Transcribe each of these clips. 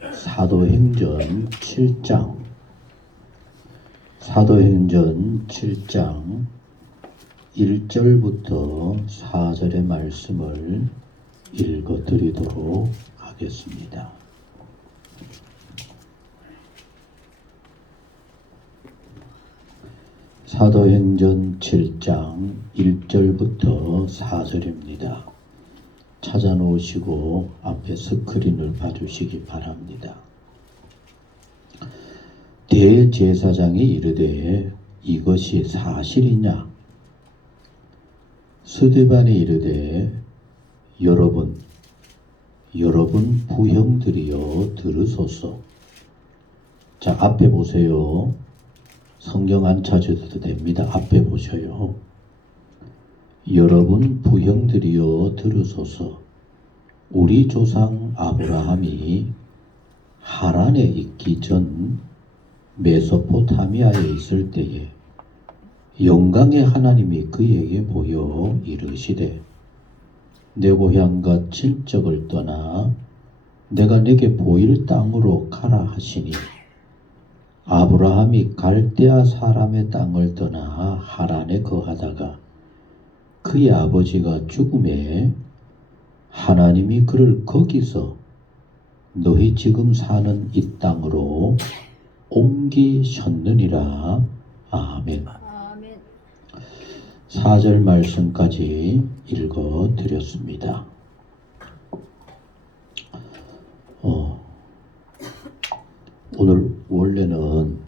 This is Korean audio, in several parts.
사도행전 7장 사도행전 7장 1절부터 4절의 말씀을 읽어드리도록 하겠습니다. 사도행전 7장 1절부터 4절입니다. 찾아놓으시고 앞에 스크린을 봐주시기 바랍니다. 대제사장이 이르되 이것이 사실이냐? 스데반이 이르되 여러분 부형들이여 들으소서. 자, 앞에 보세요. 성경 안 찾으셔도 됩니다. 앞에 보셔요. 여러분 부형들이여 들으소서. 우리 조상 아브라함이 하란에 있기 전 메소포타미아에 있을 때에 영광의 하나님이 그에게 보여 이르시되 내 고향과 친척을 떠나 내가 내게 보일 땅으로 가라 하시니 아브라함이 갈대아 사람의 땅을 떠나 하란에 거하다가 그의 아버지가 죽음에 하나님이 그를 거기서 너희 지금 사는 이 땅으로 옮기셨느니라. 아멘. 4절 말씀까지 읽어드렸습니다. 오늘 원래는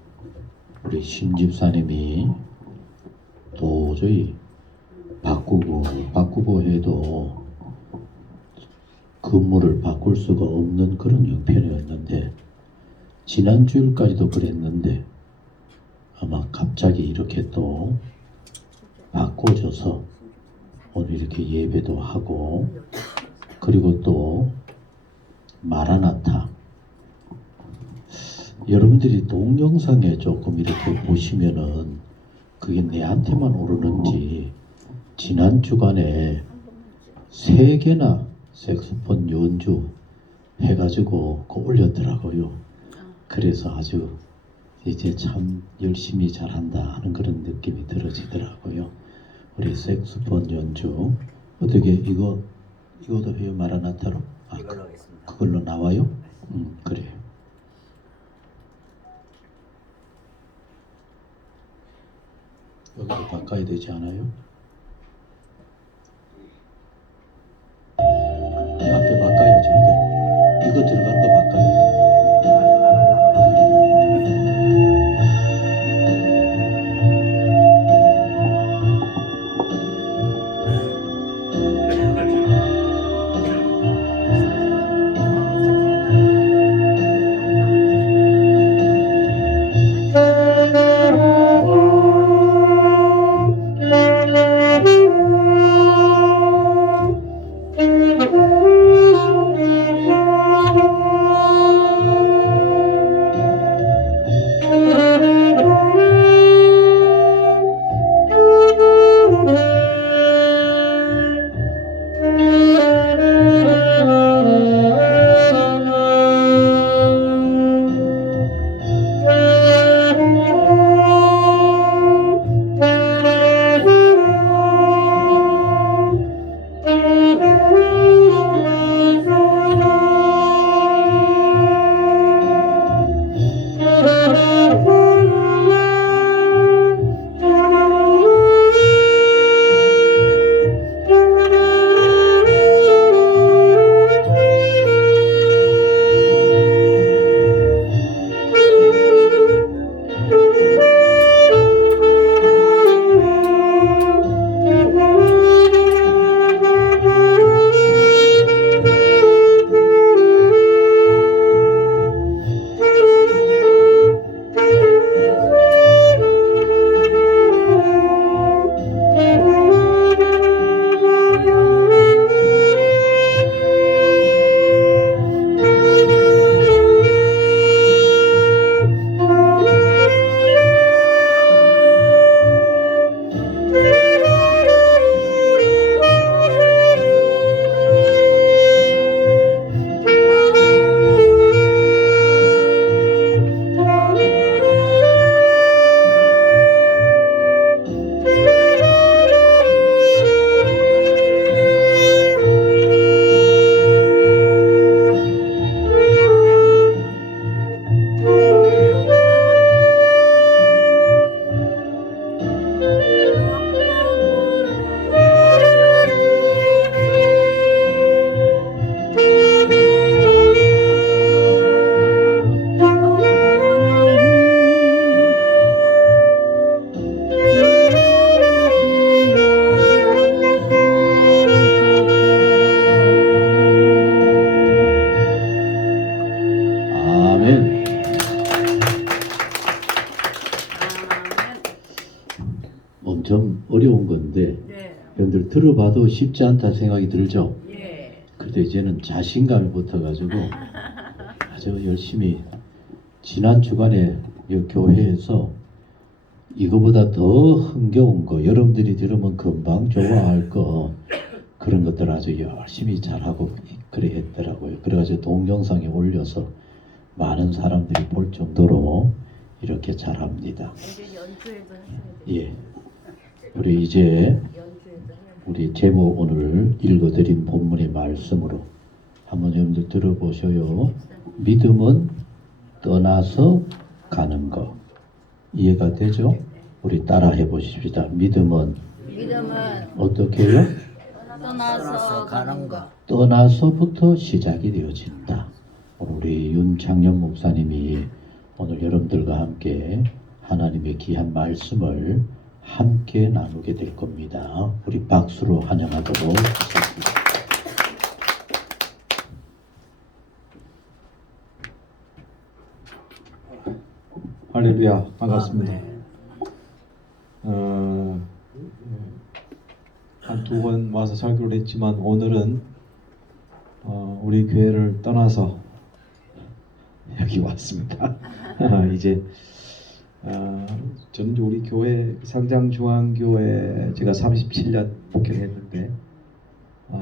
우리 신집사님이 도저히 바꾸고 해도 근무를 바꿀 수가 없는 그런 형편이었는데 지난주일까지도 그랬는데 아마 갑자기 이렇게 또 바꿔줘서 오늘 이렇게 예배도 하고 그리고 또 마라나타 여러분들이 동영상에 조금 이렇게 보시면은 그게 내한테만 오르는지 지난 주간에 3개나 색소폰 연주 해가지고 올렸더라고요. 그래서 아주 이제 참 열심히 잘한다 하는 그런 느낌이 들어지더라고요. 우리 색소폰 연주 어떻게 이거도 해요? 마라나타로? 그걸로 나와요? 그래요. 여기도 바꿔야 되지 않아요? 앞에 바꿔야죠. 이거 들어간 거 바꿔야죠. 여러분들 들어봐도 쉽지 않다 생각이 들죠? 예. 그런데 이제는 자신감이 붙어가지고 아주 열심히 지난 주간에 이 교회에서 이거보다 더 흥겨운 거 여러분들이 들으면 금방 좋아할 거 그런 것들 아주 열심히 잘하고 그래 했더라고요. 그래가지고 동영상에 올려서 많은 사람들이 볼 정도로 이렇게 잘합니다. 이제 연주회도 하셔야 돼요. 예, 우리 이제 연주회도 해야 우리 제목 오늘 읽어드린 본문의 말씀으로 한번 여러분들 들어보셔요. 믿음은 떠나서 가는 거 이해가 되죠? 우리 따라 해보십시다. 믿음은 어떻게 해요? 떠나서 가는 거. 떠나서부터 시작이 되어진다. 우리 윤창년 목사님이 오늘 여러분들과 함께 하나님의 귀한 말씀을 함께 나누게 될 겁니다. 우리 박수로 환영하도록 하겠습니다. 할렐루야, 반갑습니다. 한 두 번 와서 설교를 했지만 오늘은 우리 교회를 떠나서 여기 왔습니다. 이제 저는 우리 교회 상장중앙교회 제가 37년 목회했는데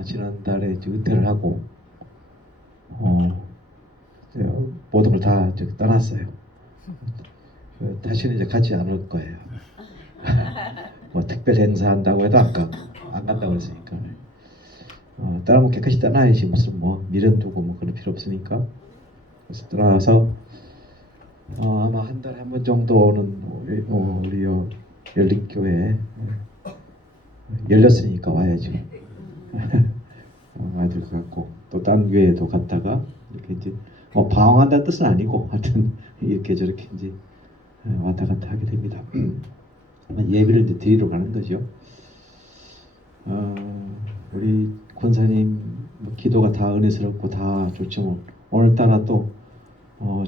지난달에 이제 은퇴를 하고 모든 걸 다 떠났어요. 다시는 이제 가지 않을 거예요. 뭐 특별 행사 한다고 해도 안 간다고 그랬으니까. 떠나면 깨끗이 떠나야지 무슨 뭐 미련 두고 뭐 그런 필요 없으니까. 그래서 떠나서 아마 한 달에 한 번 정도는 우리 열린교회 열렸으니까 와야죠. 와야 될 것 같고 또 딴 교회도 갔다가 이렇게 이제 방황한다는 뜻은 아니고 하여튼 이렇게 저렇게 이제 왔다 갔다 하게 됩니다. 예배를 이제 드리러 가는 거죠. 우리 권사님 기도가 다 은혜스럽고 다 좋죠. 뭐. 오늘따라 또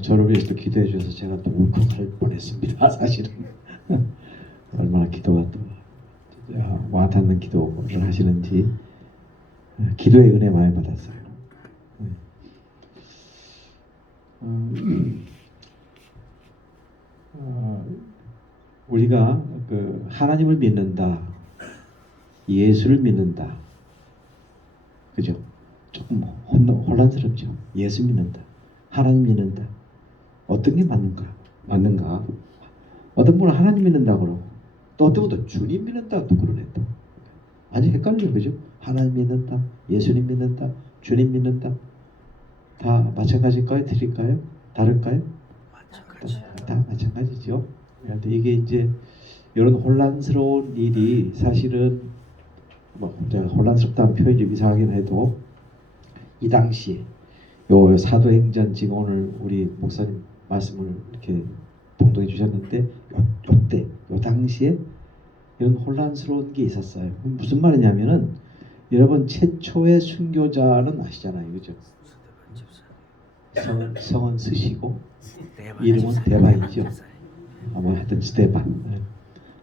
저를 위해서 또 기도해 주셔서 제가 또 울컥할 뻔했습니다. 사실은 얼마나 기도가 또 와닿는 기도를 하시는지 기도의 은혜 많이 받았어요. 우리가 그 하나님을 믿는다, 예수를 믿는다, 그죠? 조금 혼란스럽죠. 예수 믿는다, 하나님 믿는다, 어떤 게 맞는가? 어떤 분은 하나님 믿는다 그러고 또 어떤 분은 주님 믿는다 또 그러네 또. 아주 헷갈려요, 그죠? 하나님 믿는다, 예수님 믿는다, 주님 믿는다, 다 마찬가지일까요? 드릴까요? 다를까요? 다 마찬가지죠. 그런데 이게 이제 이런 혼란스러운 일이 사실은 뭐 제가 혼란스럽다는 표현이 좀 이상하긴 해도 이 당시에 요 사도행전 지금 오늘 우리 목사님 말씀을 이렇게 동동해 주셨는데 요 당시에 이런 혼란스러운 게 있었어요. 무슨 말이냐면은 여러분 최초의 순교자는 아시잖아요, 그죠? 성은 스시고 이름은 대반이죠. 아마 하여튼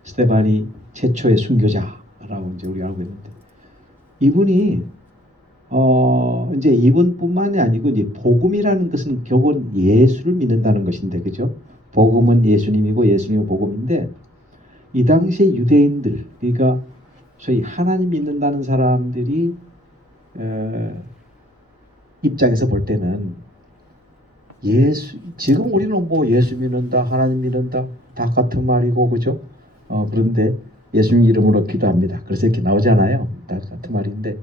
스테반이 최초의 순교자라고 이제 우리가 알고 있는데 이분이 이제 이분뿐만이 아니고 이제 복음이라는 것은 결국은 예수를 믿는다는 것인데, 그죠? 복음은 예수님이고 예수님은 복음인데 이 당시에 유대인들, 그러니까 소위 하나님 믿는다는 사람들이 입장에서 볼 때는 지금 우리는 뭐 예수 믿는다, 하나님 믿는다 다 같은 말이고, 그죠? 그런데 예수님 이름으로 기도합니다. 그래서 이렇게 나오잖아요. 다 같은 말인데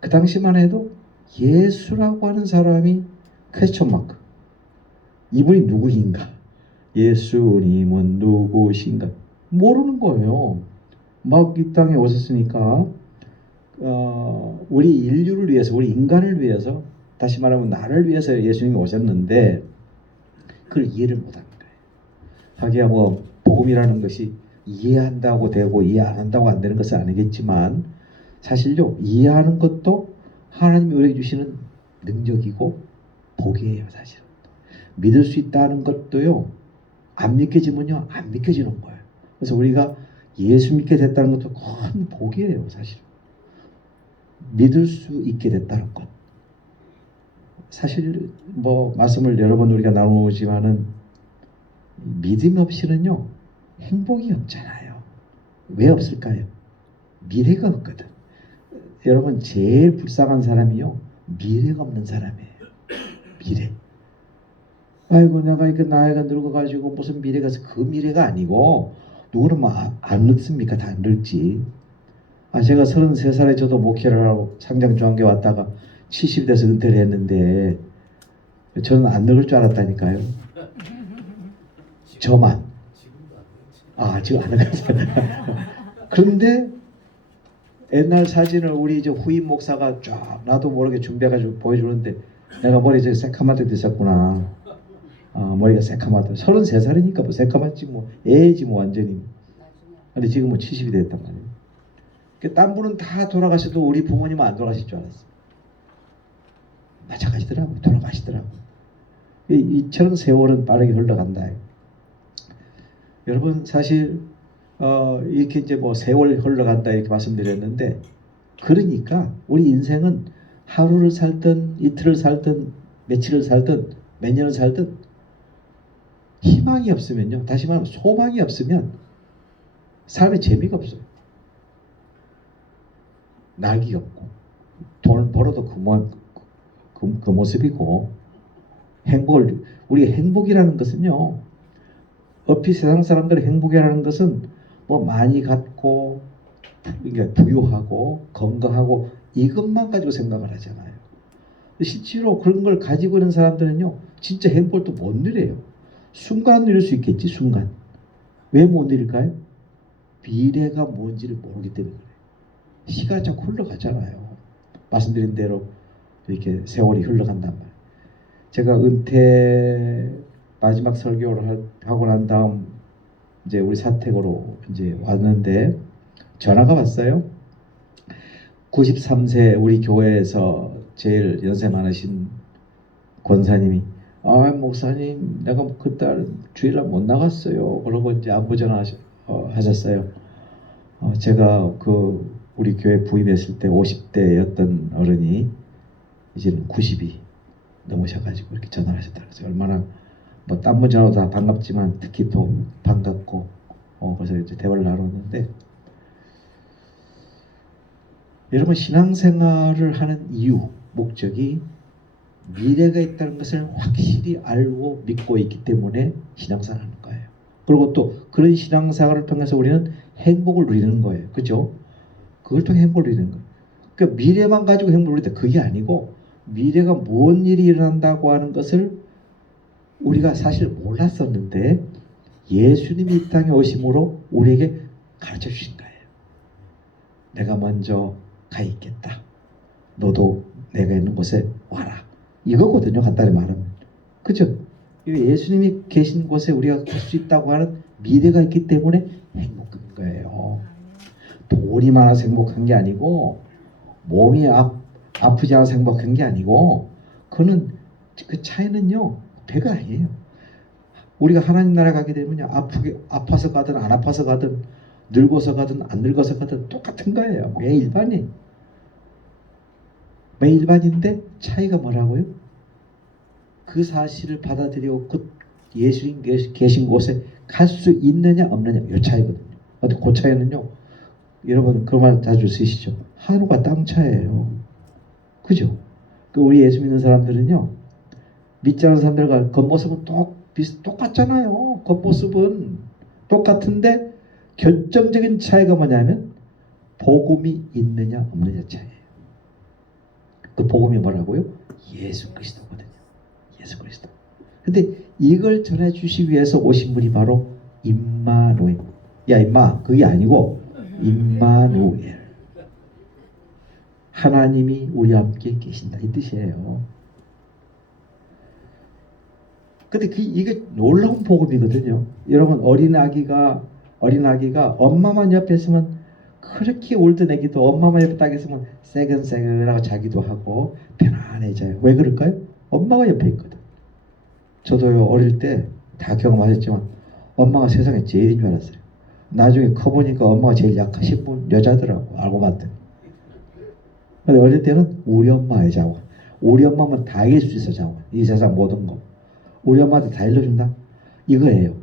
그 당시만 해도 예수라고 하는 사람이 퀘스천 마크. 이분이 누구인가? 예수님은 누구신가? 모르는 거예요. 막 이 땅에 오셨으니까 우리 인류를 위해서, 우리 인간을 위해서, 다시 말하면 나를 위해서 예수님이 오셨는데 그걸 이해를 못하는 거예요. 하기야 뭐 복음이라는 것이 이해한다고 되고 이해 안 한다고 안 되는 것은 아니겠지만 사실요, 이해하는 것도 하나님이 우리에게 주시는 능력이고 복이에요. 사실은 믿을 수 있다는 것도요, 안 믿겨지면요 안 믿겨지는 거예요. 그래서 우리가 예수 믿게 됐다는 것도 큰 복이에요. 사실은 믿을 수 있게 됐다는 것. 사실 뭐 말씀을 여러 번 우리가 나누지만은 믿음 없이는요 행복이 없잖아요. 왜 없을까요? 미래가 없거든. 여러분 제일 불쌍한 사람이요 미래가 없는 사람이에요. 미래. 아이고 내가 이렇게 나이가 늙어가지고 무슨 미래가 있어. 그 미래가 아니고 누구는 뭐안 늙습니까? 다 늙지. 제가 33살에 저도 목회를 하고 상장중앙교회 왔다가 70이 돼서 은퇴를 했는데 저는 안 늙을 줄 알았다니까요. 저만. 지금 안 늙었어요. 그런데 옛날 사진을 우리 이제 후임 목사가 쫙 나도 모르게 준비해가지고 보여주는데 내가 머리 저기 새카맣게 됐었구나. 머리가 새카맣다. 33살이니까 뭐 새카맣지 뭐 애지 뭐 완전히. 근데 지금 뭐 70이 됐단 말이에요. 딴 분은 다 돌아가셔도 우리 부모님은 안 돌아가실 줄 알았어. 마찬가지더라고요. 돌아가시더라고요. 이처럼 세월은 빠르게 흘러간다. 여러분 사실 이렇게 이제 뭐 세월 흘러간다 이렇게 말씀드렸는데 그러니까 우리 인생은 하루를 살든 이틀을 살든 며칠을 살든 몇 년을 살든 희망이 없으면요. 다시 말하면 소망이 없으면 삶에 재미가 없어요. 낙이 없고 돈을 벌어도 그 모습이고 우리 행복이라는 것은요. 어피 세상 사람들의 행복이라는 것은 뭐 많이 갖고 그러니까 부유하고 건강하고 이것만 가지고 생각을 하잖아요. 실제로 그런 걸 가지고 있는 사람들은요. 진짜 행복을 또 못 누려요. 순간 누릴 수 있겠지 순간. 왜 못 누릴까요? 미래가 뭔지를 모르기 때문에 그래요. 시간이 자꾸 흘러가잖아요. 말씀드린 대로 이렇게 세월이 흘러간단 말이에요. 제가 은퇴 마지막 설교를 하고 난 다음 이제 우리 사택으로 이제 왔는데 전화가 왔어요. 93세 우리 교회에서 제일 연세 많으신 권사님이 목사님 내가 그달 주일날 못 나갔어요. 그러고 이제 안부 전화 하셨어요. 제가 우리 교회 부임했을 때 50대였던 어른이 이제는 90이 넘으셔가지고 이렇게 전화를 하셨다고 해서 얼마나 뭐 딴 분 전화도 다 반갑지만 특히 또 반갑고 그래서 이제 대화를 나눴는데 여러분 신앙생활을 하는 이유 목적이 미래가 있다는 것을 확실히 알고 믿고 있기 때문에 신앙생활을 하는 거예요. 그리고 또 그런 신앙생활을 통해서 우리는 행복을 누리는 거예요. 그죠? 그걸 통해 행복을 누리는 거예요. 그러니까 미래만 가지고 행복을 누리다 그게 아니고 미래가 뭔 일이 일어난다고 하는 것을 우리가 사실 몰랐었는데 예수님이 이 땅에 오심으로 우리에게 가르쳐 주신 거예요. 내가 먼저 가 있겠다. 너도 내가 있는 곳에 와라. 이거거든요. 간단히 말하면. 그죠? 예수님이 계신 곳에 우리가 갈 수 있다고 하는 미래가 있기 때문에 행복한 거예요. 돈이 많아서 행복한 게 아니고 몸이 아프지 않아서 행복한 게 아니고 그 차이는요. 배가 아니에요. 우리가 하나님 나라 가게 되면요. 아파서 가든 안 아파서 가든 늙어서 가든 안 늙어서 가든 똑같은 거예요. 매 일반인데 차이가 뭐라고요? 그 사실을 받아들이고 그 예수님 계신 곳에 갈 수 있느냐 없느냐 이 차이거든요. 그 차이는요. 여러분 그 말 자주 쓰시죠. 하늘과 땅 차이예요. 그죠? 우리 예수 믿는 사람들은요. 믿지 않는 사람들과 겉모습은 똑같잖아요. 겉모습은 똑같은데 결정적인 차이가 뭐냐면 복음이 있느냐 없느냐 차이예요. 그 복음이 뭐라고요? 예수 그리스도거든요. 예수 그리스도. 근데 이걸 전해주시기 위해서 오신 분이 바로 임마누엘. 야 임마 그게 아니고 임마누엘. 하나님이 우리와 함께 계신다 이 뜻이에요. 근데 이게 놀라운 복음이거든요. 여러분 어린아기가 엄마만 옆에 있으면 그렇게 울던 애기도 엄마만 옆에 딱 있으면 새근새근하고 자기도 하고 편안해져요. 왜 그럴까요? 엄마가 옆에 있거든. 저도요 어릴 때 다 경험하셨지만 엄마가 세상에 제일인 줄 알았어요. 나중에 커보니까 엄마가 제일 약하신 분 여자더라고. 알고 봤더니 근데 어릴 때는 우리 엄마의 자원. 우리 엄마면 다 이길 수 있어 자원. 이 세상 모든 거. 우리 엄마한테 다 일러준다. 이거예요.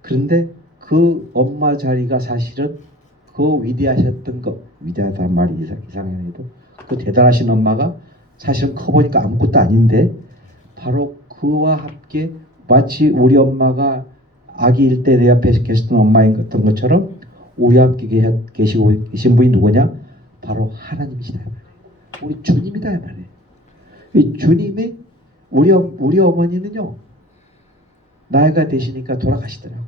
그런데 그 엄마 자리가 사실은 그 위대하셨던 거, 위대하다는 말이 이상해도 그 대단하신 엄마가 사실은 커보니까 아무것도 아닌데 바로 그와 함께 마치 우리 엄마가 아기일 때 내 옆에 계셨던 엄마였던 것처럼 우리 함께 계시고 계신 분이 누구냐? 바로 하나님이시다 말이에요. 우리 주님이다 말이에요. 이 주님이 우리 어머니는요 나이가 되시니까 돌아가시더라고.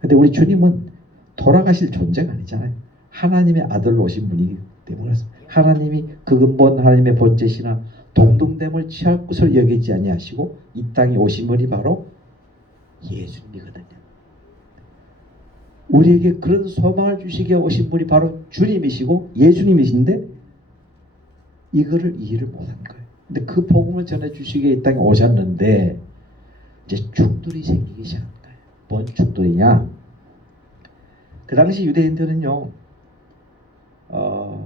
근데 우리 주님은 돌아가실 존재가 아니잖아요. 하나님의 아들로 오신 분이기 때문에 하나님이 그 근본 하나님의 본체시나 동등됨을 취할 것을 여기지 아니하시고 이 땅에 오신 분이 바로 예수님이거든요. 우리에게 그런 소망을 주시기에 오신 분이 바로 주님이시고 예수님이신데 이거를 이해를 못한 거예요. 근데 그 복음을 전해주시기에 이 땅에 오셨는데 이제 충돌이 생기기 시작한 거예요. 뭔 충돌이냐? 그 당시 유대인들은요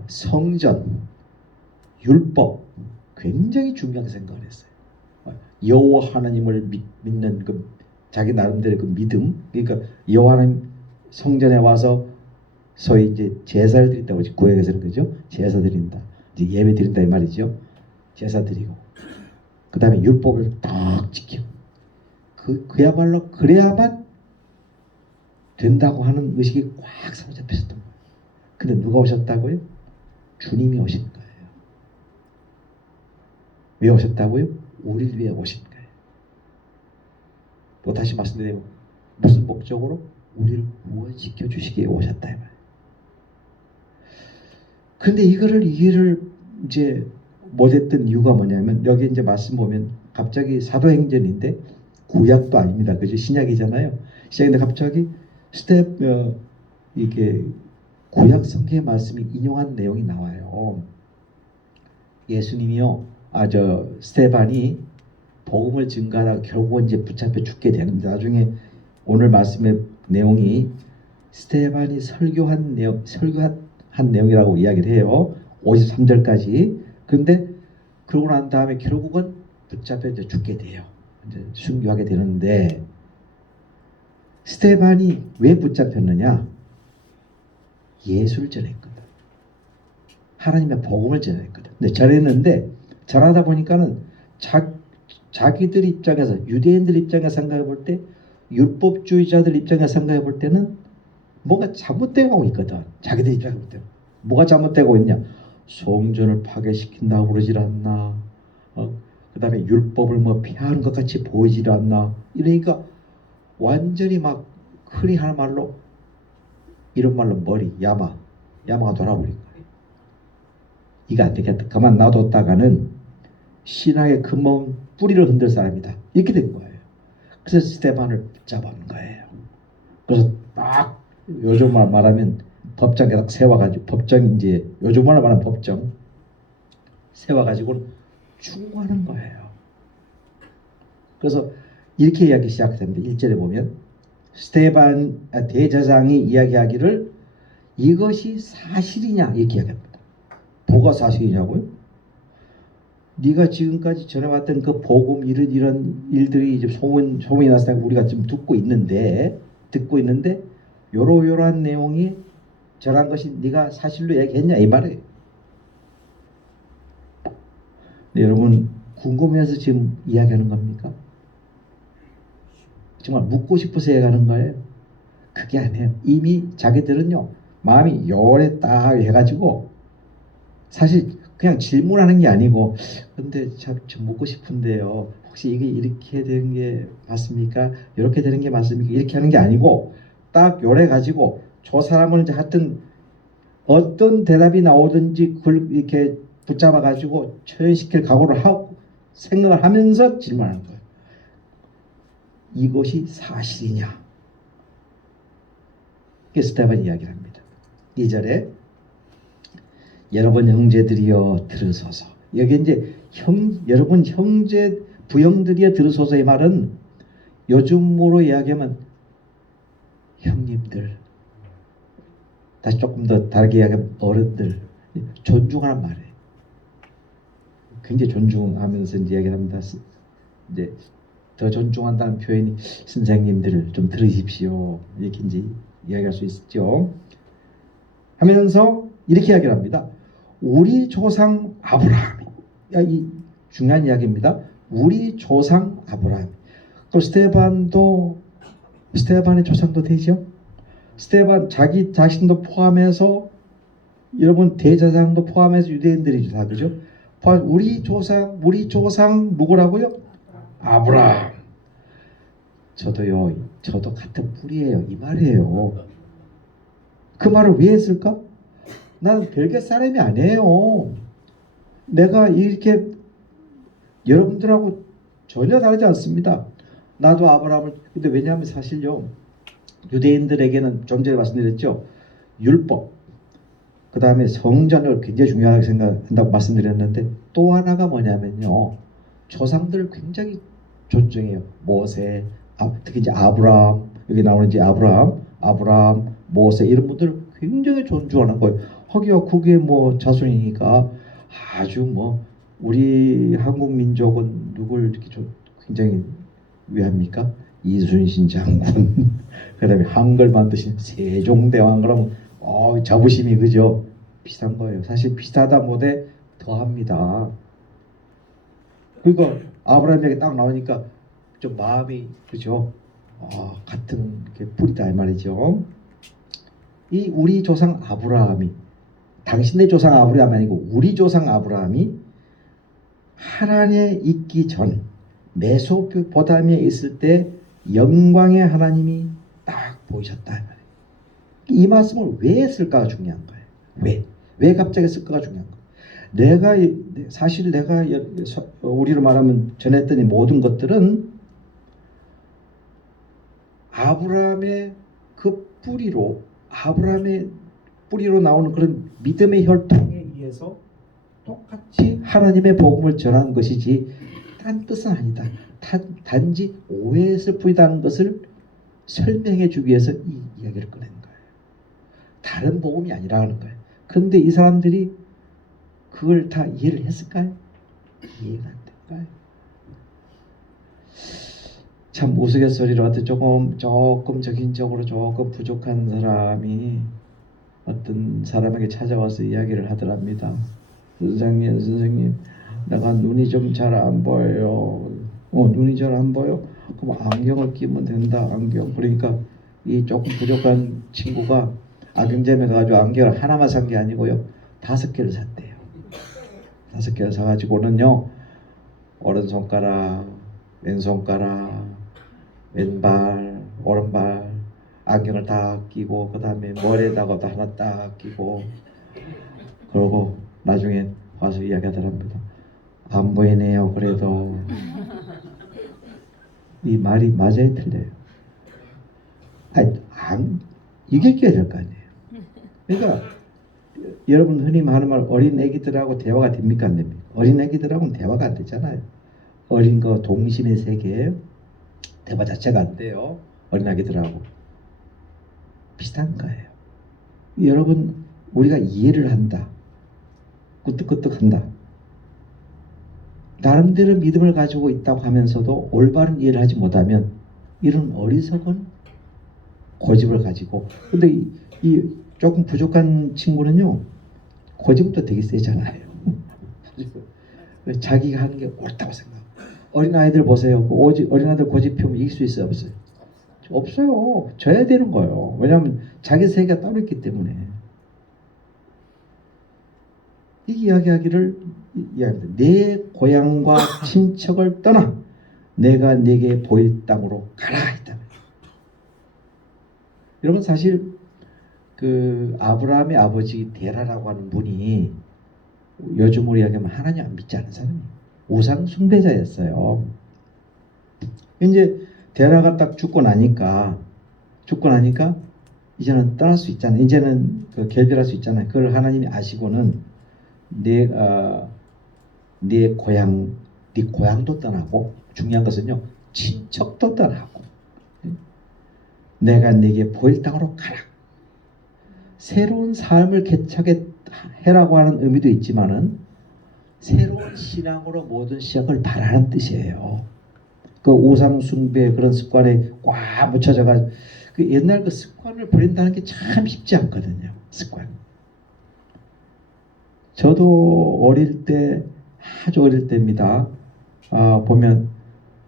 성전, 율법 굉장히 중요하게 생각을 했어요. 여호와 하나님을 믿는 그 자기 나름대로 그 믿음, 그러니까 여호와 하나님 성전에 와서 소위 이제 제사를 드린다고 구약에서는 그죠? 제사 드린다, 이제 예배 드린다 이 말이죠. 제사 드리고 그 다음에 율법을 딱 지키고 그야말로 그래야만 된다고 하는 의식이 꽉 사로잡혔었던 거예요. 근데 누가 오셨다고요? 주님이 오신 거예요. 왜 오셨다고요? 우리를 위해 오신 거예요. 또 다시 말씀드리면 무슨 목적으로? 우리를 구원시켜 주시기에 오셨다 이 말이에요. 근데 이거를 이해를 이제 못했던 이유가 뭐냐면 여기 이제 말씀 보면 갑자기 사도행전인데 구약도 아닙니다. 그죠? 신약이잖아요. 신약인데 갑자기 이게 구약 성경의 말씀이 인용한 내용이 나와요. 예수님이요, 스데반이 복음을 증가하다가 결국은 이제 붙잡혀 죽게 되는데 나중에 오늘 말씀의 내용이 스데반이 설교한 내용이라고 이야기를 해요. 53절까지. 근데 그러고 난 다음에 결국은 붙잡혀 이제 죽게 돼요. 이제 순교하게 되는데 스데반이 왜 붙잡혔느냐? 예수를 전했거든. 하나님의 복음을 전했거든. 근데 전했는데 전하다 보니까는 자기들 입장에서 유대인들 입장에서 생각해 볼 때 율법주의자들 입장에서 생각해 볼 때는 뭔가 잘못되고 있거든. 자기들 입장에서 볼 때는 뭐가 잘못되고 있냐? 성전을 파괴시킨다고 그러질 않나? 그 다음에 율법을 뭐 피하는 것 같이 보이질 않나? 이러니까 완전히 막 흔히 하는 말로 이런 말로 야마가 돌아버린 거예요. 이거 안 되겠다. 가만 놔뒀다가는 신앙의 근본 뿌리를 흔들 사람이다. 이렇게 된 거예요. 그래서 스데반을 붙잡은 거예요. 그래서 딱 요즘 말하면 법정에 딱 세워가지고 이제 요즘 말하면 법정 세워가지고 충고하는 거예요. 그래서 이렇게 이야기 시작됩니다. 1절에 보면 스데반 대제사장이 이야기하기를 이것이 사실이냐 이렇게 이야기합니다. 뭐가 사실이냐고요? 네가 지금까지 전해왔던 그 복음 이런 일들이 이제 소문이 났다고 우리가 지금 듣고 있는데 요러한 내용이 전한 것이 네가 사실로 얘기했냐 이 말이에요. 네, 여러분 궁금해서 지금 이야기하는 겁니까? 정말 묻고 싶어서 얘기하는 거예요. 그게 아니에요. 이미 자기들은요 마음이 요래 딱 해가지고 사실 그냥 질문하는 게 아니고 근데 참 묻고 싶은데요. 혹시 이게 이렇게 되는 게 맞습니까? 이렇게 되는 게 맞습니까? 이렇게 하는 게 아니고 딱 요래 가지고 저 사람을 이제 하여튼 어떤 대답이 나오든지 그걸 이렇게 붙잡아 가지고 처형시킬 각오를 하고 생각을 하면서 질문하는 거예요. 이것이 사실이냐? 스데반이 이야기를 합니다. 2절에 여러분 형제들이여 들으소서. 여기 이제 여러분 형제 부형들이여 들으소서의 말은 요즘으로 이야기하면 형님들, 다시 조금 더 다르게 이야기하면 어른들, 존중하는 말이에요. 굉장히 존중하면서 이제 이야기합니다. 이제 더 존중한다는 표현이 선생님들 좀 들으십시오. 이렇게 이제 이야기할 수 있죠. 하면서 이렇게 이야기를 합니다. 우리 조상 아브라함이, 이 중요한 이야기입니다. 우리 조상 아브라함. 또 스테반의 조상도 되죠. 스테반 자기 자신도 포함해서 여러분 대제사장도 포함해서 유대인들이죠, 다 그죠? 우리 조상 누구라고요? 아브라함. 저도 같은 뿌리예요, 이 말이에요. 그 말을 왜 했을까? 나는 별개 사람이 아니에요. 내가 이렇게 여러분들하고 전혀 다르지 않습니다. 나도 아브라함을, 근데 왜냐하면 사실요, 유대인들에게는 좀 전에 말씀드렸죠, 율법, 그 다음에 성전을 굉장히 중요하게 생각한다고 말씀드렸는데, 또 하나가 뭐냐면요, 조상들을 굉장히 존중해요. 모세, 특히 이제 아브라함, 여기 나오는 이제 아브라함, 모세, 이런 분들을 굉장히 존중하는 거예요. 하기야 그게 뭐 자손이니까. 아주 뭐 우리 한국 민족은 누굴 이렇게 굉장히 위합니까? 이순신 장군, 그다음에 한글 만드신 세종대왕. 그러면 자부심이, 그죠? 비슷한 거예요. 사실 비슷하다 못해 더합니다. 그러니까 아브라함 얘기 딱 나오니까 좀 마음이, 그죠? 같은 뿌리다 이 말이죠. 이 우리 조상 아브라함이, 당신의 조상 아브라함이 아니고 우리 조상 아브라함이 하란에 있기 전 메소포타미아에 있을 때 영광의 하나님이 딱 보이셨다. 이 말씀을 왜 했을까가 중요한 거예요. 왜 갑자기 했을까가 중요한 거예요. 사실 내가 우리로 말하면 전했던 이 모든 것들은 아브라함의 뿌리로 나오는 그런 믿음의 혈통에 의해서 똑같이 하나님의 복음을 전하는 것이지 딴 뜻은 아니다. 단지 오해했을 뿐이라는 것을 설명해 주기 위해서 이 이야기를 꺼낸 거예요. 다른 복음이 아니라는 거예요. 그런데 이 사람들이 그걸 다 이해를 했을까요? 이해가 안 될까요? 참 우스갯소리로 하여튼 조금 적인적으로 조금 부족한 사람이 어떤 사람에게 찾아와서 이야기를 하더랍니다. 선생님, 내가 눈이 좀 잘 안 보여요. 눈이 잘 안 보여? 그럼 안경을 끼면 된다. 안경. 그러니까 이 조금 부족한 친구가 안경점에 가가지고 안경을 하나만 산 게 아니고요, 5개를 샀대요. 5개를 사가지고는요, 오른손가락, 왼손가락, 왼발, 오른발 안경을 다 끼고, 그 다음에 머리에다가도 하나 딱 끼고, 그러고 나중에 와서 이야기하더랍니다. 안 보이네요. 그래도 이 말이 맞아요, 틀려요? 이길 될 거 아니에요. 그러니까 여러분 흔히 하는 말, 어린 애기들하고 대화가 됩니까, 안 됩니까? 어린 애기들하고는 대화가 안 되잖아요. 어린 거 동심의 세계에 대화 자체가 안 돼요. 어린 아기들하고 비슷한 거예요. 여러분, 우리가 이해를 한다, 끄떡끄떡한다, 나름대로 믿음을 가지고 있다고 하면서도 올바른 이해를 하지 못하면 이런 어리석은 고집을 가지고, 근데 이 조금 부족한 친구는요, 고집도 되게 세잖아요. 자기가 하는 게 옳다고 생각하고. 어린아이들 보세요. 어린아이들 고집 피우면 이길 수 있어요, 없어요? 없어요. 져야 되는 거예요. 왜냐하면 자기 세계가 따로 있기 때문에. 이 이야기하기를, 내 고향과 친척을 떠나 내가 네게 보일 땅으로 가라 했다. 여러분, 사실 그 아브라함의 아버지 데라라고 하는 분이 요즘으로 이야기하면 하나님 안 믿지 않은 사람이에요. 우상 숭배자였어요. 이제 데라가 딱 죽고 나니까 이제는 떠날 수 있잖아요. 이제는 결별할 수 있잖아요. 그걸 하나님이 아시고는 네 고향도 떠나고, 중요한 것은요, 친척도 떠나고, 내가 네게 보일 땅으로 가라. 새로운 삶을 개척해 해라고 하는 의미도 있지만은 새로운 신앙으로 모든 시작을 바라는 뜻이에요. 그 우상 숭배 그런 습관에 꽉 묻혀져가 그 옛날 그 습관을 버린다는 게 참 쉽지 않거든요. 습관. 저도 어릴 때 아주 어릴 때입니다. 보면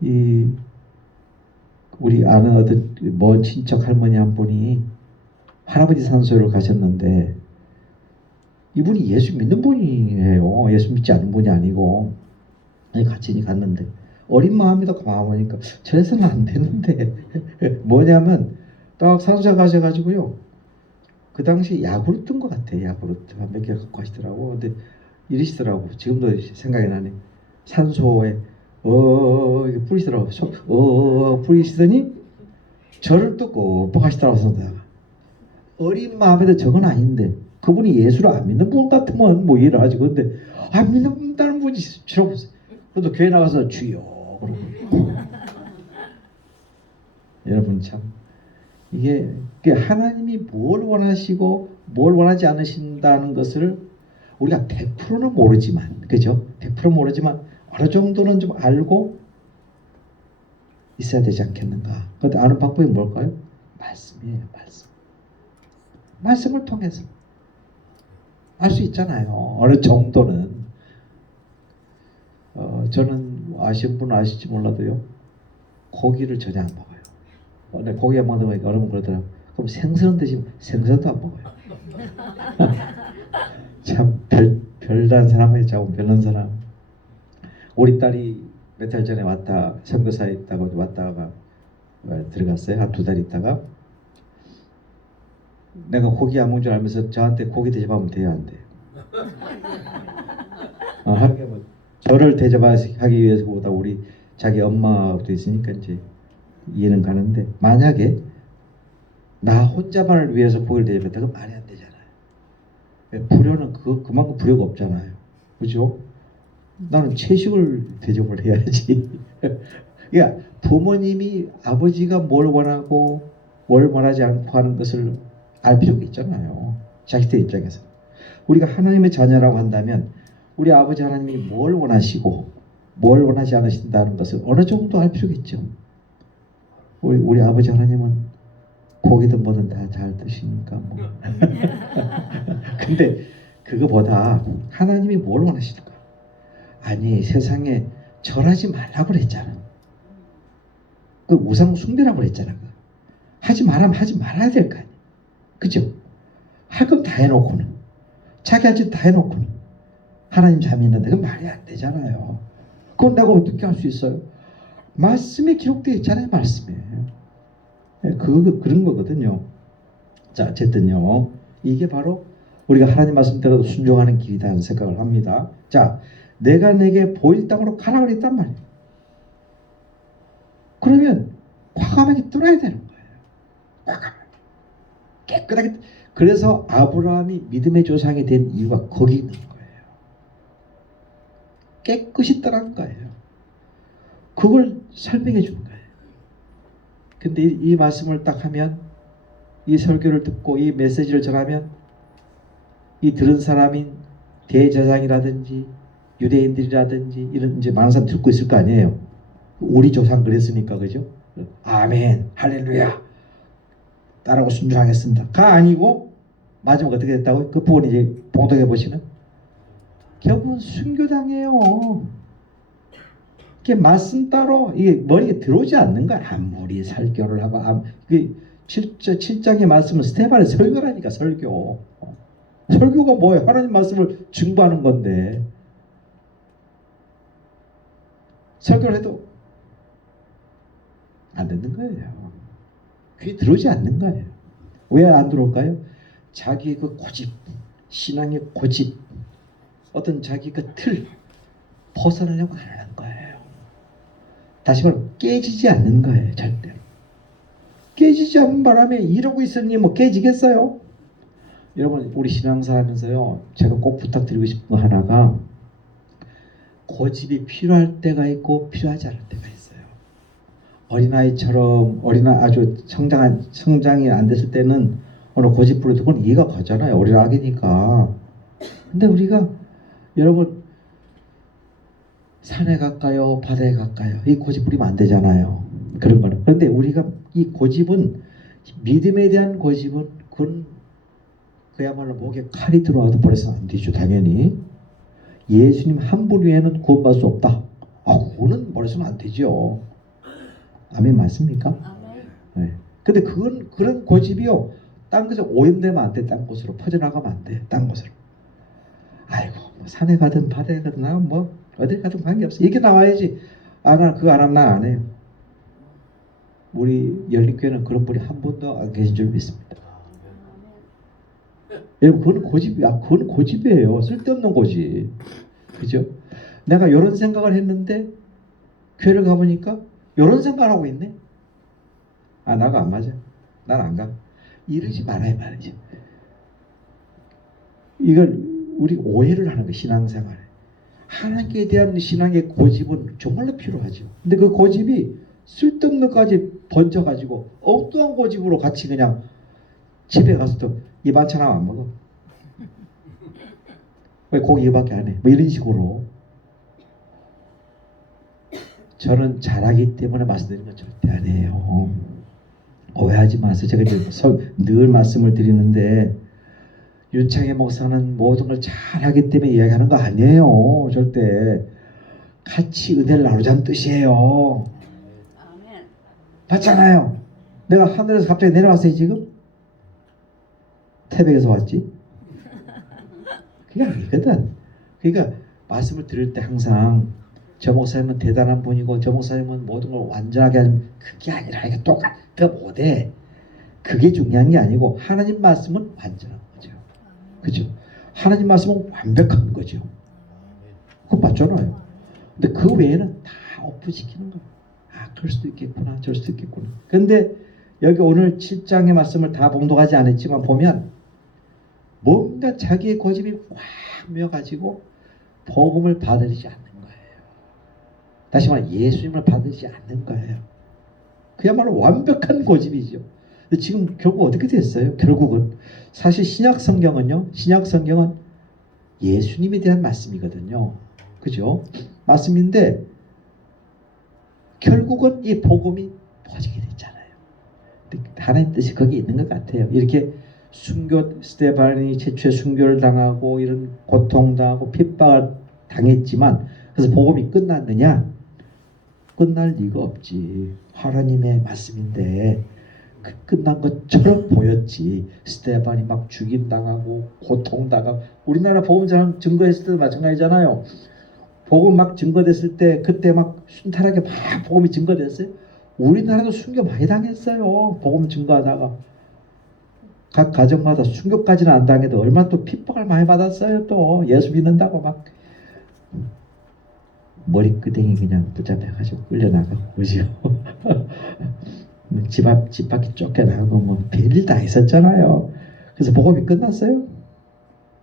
이 우리 아는 어떤 먼 친척 할머니 한 분이 할아버지 산소를 가셨는데 이분이 예수 믿는 분이에요. 예수 믿지 않는 분이 아니고 같이 갔는데 어린 마음에도 가만 보니까 저래서는 안 되는데 뭐냐면 딱 산소에 가셔가지고요. 그 당시 야구르 뜬 것 같아. 야구르트 한 몇 개 갖고 가시더라고. 근데 이러시더라고. 지금도 생각이 나네. 산소에 이렇게 뿌리시더라고. 뿌리시더니 저를 또 꼭 하시더라고. 어린 마음에도 저건 아닌데 그분이 예수를 안 믿는 분 같으면 뭐 이해를 하지. 근데 안 믿는다는 분이 들어보세요. 그래도 교회 나가서 주여 그러고. 여러분 참 이게 하나님이 뭘 원하시고 뭘 원하지 않으신다는 것을 우리가 100%는 모르지만, 그죠? 100% 모르지만 어느 정도는 좀 알고 있어야 되지 않겠는가? 그런데 아는 방법이 뭘까요? 말씀이에요. 말씀을 통해서 알 수 있잖아요. 어느 정도는. 저는 아시는 분은 아실지 몰라도요. 고기를 전혀 안 먹어요. 근데 고기 안 먹는 거 여러분 그러더라고요. 그럼 생선 드시면 생선도 안 먹어요. 참 별난 사람이에요. 자꾸 별난 사람. 우리 딸이 몇 달 전에 왔다 선교사에 있다고 왔다가 들어갔어요. 한 2달 있다가 내가 고기 안 먹는 줄 알면서 저한테 고기 대접하면 돼요, 안 돼요? 하게 뭐 저를 대접하기 위해서보다 우리 자기 엄마도 있으니까 이제 이해는 가는데 만약에 나 혼자만을 위해서 고기를 대접했다 그럼 말이 안 되잖아요. 불효는 그만큼 불효가 없잖아요. 그죠? 나는 채식을 대접을 해야지. 그러니까 부모님이 아버지가 뭘 원하고 뭘 원하지 않고 하는 것을 알 필요가 있잖아요. 자식들 입장에서. 우리가 하나님의 자녀라고 한다면 우리 아버지 하나님이 뭘 원하시고 뭘 원하지 않으신다는 것을 어느 정도 알 필요가 있죠. 우리 아버지 하나님은 고기든 뭐든 다 잘 드시니까 뭐. 근데 그거보다 하나님이 뭘 원하실까? 아니 세상에 절하지 말라고 그랬잖아. 그 우상 숭배라고 그랬잖아. 하지 말라면 하지 말아야 될 거 아니야. 그죠? 할 건 다 해놓고는 자기 할 짓 다 해놓고는 하나님 잠이 있는데 그건 말이 안 되잖아요. 그건 내가 어떻게 할 수 있어요? 말씀에 기록되어 있잖아요. 말씀에. 그런 거거든요. 자, 어쨌든요. 이게 바로 우리가 하나님 말씀대로 순종하는 길이다 하는 생각을 합니다. 자, 내가 내게 보일 땅으로 가라 그랬단 말이에요. 그러면 과감하게 뚫어야 되는 거예요. 과감하게. 깨끗하게. 그래서 아브라함이 믿음의 조상이 된 이유가 거기 있는 거예요. 깨끗이 떠난 거예요. 그걸 설명해 주는 거예요. 근데 이 말씀을 딱 하면 이 설교를 듣고 이 메시지를 전하면 이 들은 사람인 대제사장이라든지 유대인들이라든지 이런 이제 많은 사람 듣고 있을 거 아니에요. 우리 조상 그랬으니까 그죠? 아멘 할렐루야 따라고 순종하겠습니다.가 아니고 마지막 어떻게 됐다고요? 그 부분 이제 봉독해 보시면 결국은 순교당해요. 이게 말씀 따로 이게 머리에 들어오지 않는 거야. 아무리 설교를 하고 이게 7장의 말씀은 스테반의 설교라니까 설교. 설교가 뭐예요? 하나님 말씀을 증거하는 건데 설교를 해도 안 듣는 거예요. 귀에 들어오지 않는 거예요. 왜 안 들어올까요? 자기 그 고집, 신앙의 고집, 어떤 자기 그 틀 벗어나려고 안 하는 거예요. 다시 말해 깨지지 않는 거예요. 절대로. 깨지지 않는 바람에 이러고 있으니 뭐 깨지겠어요? 여러분 우리 신앙사 하면서요 제가 꼭 부탁드리고 싶은 거 하나가 고집이 필요할 때가 있고 필요하지 않을 때가 있어요. 어린아이처럼 아주 성장이 안 됐을 때는 어느 고집 부려도 그건 이해가 가잖아요. 어린아기니까. 근데 우리가 여러분 산에 갈까요? 바다에 갈까요? 이 고집 부리면 안 되잖아요. 그런 거는. 그런데 우리가 이 고집은 믿음에 대한 고집은 그건 그야말로 목에 칼이 들어와도 버려서는 안 되죠. 당연히. 예수님 한 분 외에는 구원받을 수 없다. 그거는 버려서는 안 되죠. 아멘 맞습니까? 아멘. 네. 근데 그런 고집이요. 딴 곳에 오염되면 안 돼. 딴 곳으로 퍼져나가면 안 돼. 딴 곳으로. 아이고 뭐 산에 가든 바다에 가든 뭐 어디 가든 관계없어. 이렇게 나와야지. 나 그거 안 하면 나 안 해요. 우리 열린교회는 그런 분이 한 분도 안 계신 줄 믿습니다. 여러분 그건 고집이야. 그건 고집이에요. 쓸데없는 고집. 그죠? 내가 이런 생각을 했는데 교회를 가보니까 이런 생각을 하고 있네. 나가 안 맞아. 난 안 가. 이러지 말아야 말이죠. 이걸 우리 오해를 하는 거 신앙생활에. 하나님께 대한 신앙의 고집은 정말로 필요하죠. 근데 그 고집이 쓸데없는 것까지 번져가지고 엉뚱한 고집으로 같이 그냥 집에 가서도 이 반찬 하나 안 먹어. 왜 고기 이거밖에 안 해? 뭐 이런 식으로. 저는 잘하기 때문에 말씀드리는 건 절대 아니에요. 오해하지 마세요. 제가 늘 말씀을 드리는데 윤창희 목사는 모든 걸 잘하기 때문에 이야기하는 거 아니에요. 절대. 같이 은혜를 나누자는 뜻이에요. 아멘. 봤잖아요. 내가 하늘에서 갑자기 내려왔어요 지금? 태백에서 왔지? 그게 아니거든. 그러니까 말씀을 들을 때 항상 저 목사님은 대단한 분이고 저 목사님은 모든 걸 완전하게 하는 그게 아니라 이게 똑같아 못해. 그게 중요한 게 아니고 하나님 말씀은 완전한 거죠. 그죠? 하나님 말씀은 완벽한 거죠. 그거 맞잖아요. 근데 그 외에는 다 오픈시키는 거예요. 그럴 수도 있겠구나 저럴 수도 있겠구나. 근데 여기 오늘 7장의 말씀을 다 봉독하지 않았지만 보면 뭔가 자기의 고집이 확 메어가지고 복음을 받아들이지 않는 거예요. 다시 말해 예수님을 받아들이지 않는 거예요. 그야말로 완벽한 고집이죠. 근데 지금 결국 어떻게 됐어요? 결국은 사실 신약 성경은 예수님에 대한 말씀이거든요. 그죠? 말씀인데 결국은 이 복음이 퍼지게 됐잖아요. 하나님 뜻이 거기 있는 것 같아요. 이렇게 순교 스데반이 최초의 순교를 당하고 이런 고통당하고 핍박을 당했지만 그래서 복음이 끝났느냐? 끝날 리가 없지. 하나님의 말씀인데 끝난 것처럼 보였지. 스데반이 막 죽임당하고 고통당하고 우리나라 복음장 증거했을 때도 마찬가지잖아요. 복음 막 증거됐을 때 그때 막 순탄하게 막 복음이 증거됐어요. 우리나라도 순교 많이 당했어요. 복음 증거하다가 각 가정마다 순교까지는 안 당해도 얼마나 또 핍박을 많이 받았어요. 또 예수 믿는다고 막 머리끄댕이 그냥 붙잡혀가지고 끌려나가고 그죠. 집 밖에 쫓겨나고 뭐 별일 다 있었잖아요. 그래서 복음이 끝났어요?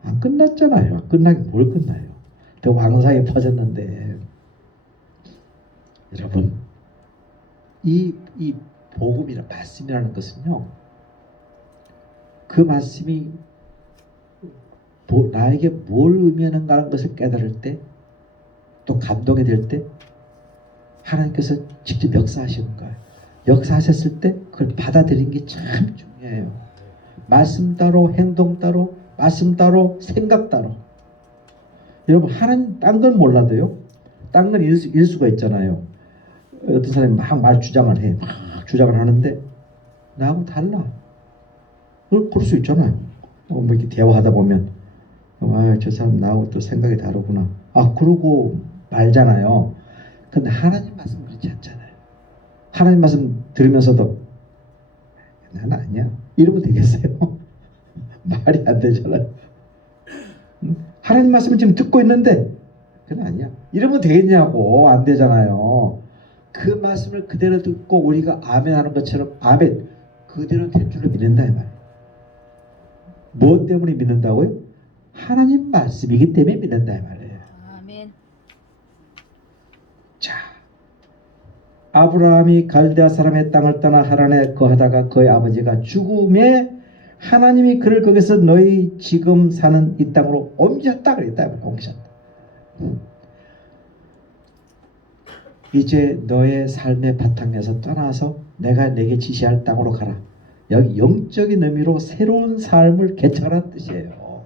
안 끝났잖아요. 끝나긴 뭘 끝나요. 더 왕성하게 퍼졌는데 여러분 이 복음이라 말씀이라는 것은요. 그 말씀이 나에게 뭘 의미하는가라는 것을 깨달을 때 또 감동이 될 때 하나님께서 직접 역사하시는 거예요. 역사하셨을 때 그걸 받아들이는 게 참 중요해요. 말씀 따로 행동 따로 말씀 따로 생각 따로. 여러분 하나님 딴 건 몰라도요. 딴 건 일수가 있잖아요. 어떤 사람이 막 말 주장을 해. 막 주장을 하는데 나하고 달라. 그럴 수 있잖아요. 뭐 이렇게 대화하다 보면 저 사람 나하고 또 생각이 다르구나. 그러고 말잖아요. 근데 하나님 말씀 그렇지 않잖아요. 하나님 말씀 들으면서도 난 아니야. 이러면 되겠어요? 말이 안 되잖아요. 하나님 말씀을 지금 듣고 있는데 그건 아니야. 이러면 되겠냐고. 안 되잖아요. 그 말씀을 그대로 듣고 우리가 아멘 하는 것처럼 아멘 그대로 될 줄로 믿는다 이 말이에요. 무엇 때문에 믿는다고요? 하나님 말씀이기 때문에 믿는다 이 말이에요. 아멘. 자, 아브라함이 갈대아 사람의 땅을 떠나 하란에 거하다가 그의 아버지가 죽음에 하나님이 그를 거기서 너희 지금 사는 이 땅으로 옮겼다 그랬다. 옮기셨다. 이제 너의 삶의 바탕에서 떠나서 내가 내게 지시할 땅으로 가라. 여기 영적인 의미로 새로운 삶을 개척하라는 뜻이에요.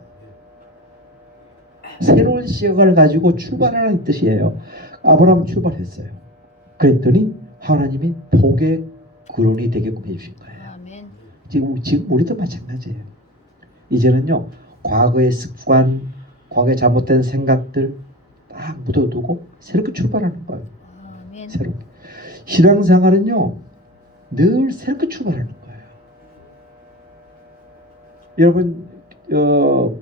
새로운 시각을 가지고 출발하라는 뜻이에요. 아브라함 출발했어요. 그랬더니 하나님이 복의 근원이 되게끔 해주신 거예요. 아멘. 지금 우리도 마찬가지예요. 이제는요, 과거의 습관, 과거의 잘못된 생각들 딱 묻어두고 새롭게 출발하는 거예요. 아멘. 새롭게. 신앙생활은요, 늘 새롭게 출발하는 거예요. 여러분,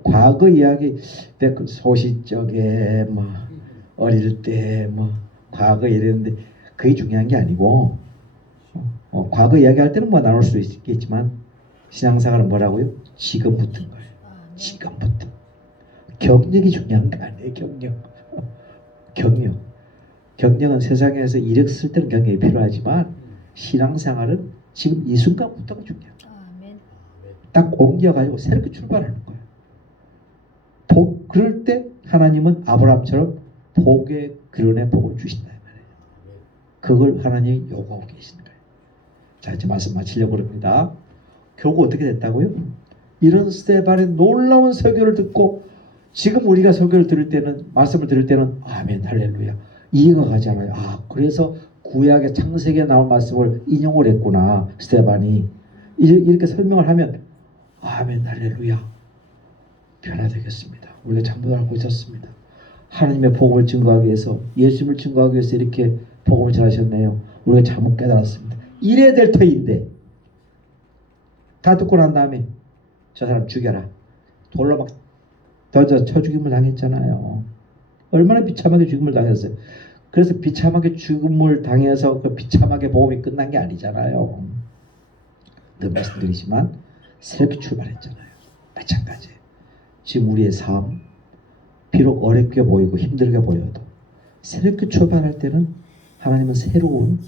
과거 이야기, 내 그 소시적에 뭐 어릴 때 뭐 과거 이랬는데 그게 중요한 게 아니고, 과거 이야기할 때는 뭐 나눌 수 있겠지만 신앙생활은 뭐라고요? 지금부터인 거예요. 아멘. 지금부터. 경력이 중요한 거 아니에요. 경력은 세상에서 이력 쓸 때는 경력이 필요하지만 신앙생활은 지금 이 순간부터가 중요해요. 아멘. 딱 옮겨가지고 새롭게 출발하는 거예요. 그럴 때 하나님은 아브라함처럼 복의 근원의 복을 주신다 말이에요. 그걸 하나님이 요구하고 계시는 거예요. 자, 이제 말씀 마치려고 합니다. 결국 어떻게 됐다고요? 이런 스테반의 놀라운 설교를 듣고 지금 우리가 설교를 들을 때는, 말씀을 들을 때는 아멘 할렐루야 이해가 가잖아요. 아, 그래서 구약의 창세기에 나온 말씀을 인용을 했구나 스테반이. 이렇게 설명을 하면 아멘 할렐루야 변화되겠습니다. 우리가 잘못 알고 있었습니다. 하나님의 복음을 증거하기 위해서, 예수님을 증거하기 위해서 이렇게 복음을 전하셨네요. 우리가 잘못 깨달았습니다. 이래야 될 터인데 다 듣고 난 다음에 저 사람 죽여라, 돌로 막 던져 쳐 죽임을 당했잖아요. 얼마나 비참하게 죽임을 당했어요. 그래서 비참하게 죽임을 당해서 그 비참하게 복음이 끝난 게 아니잖아요. 늘 말씀드리지만 새롭게 출발했잖아요. 마찬가지예요. 지금 우리의 삶, 비록 어렵게 보이고 힘들게 보여도 새롭게 출발할 때는 하나님은 새로운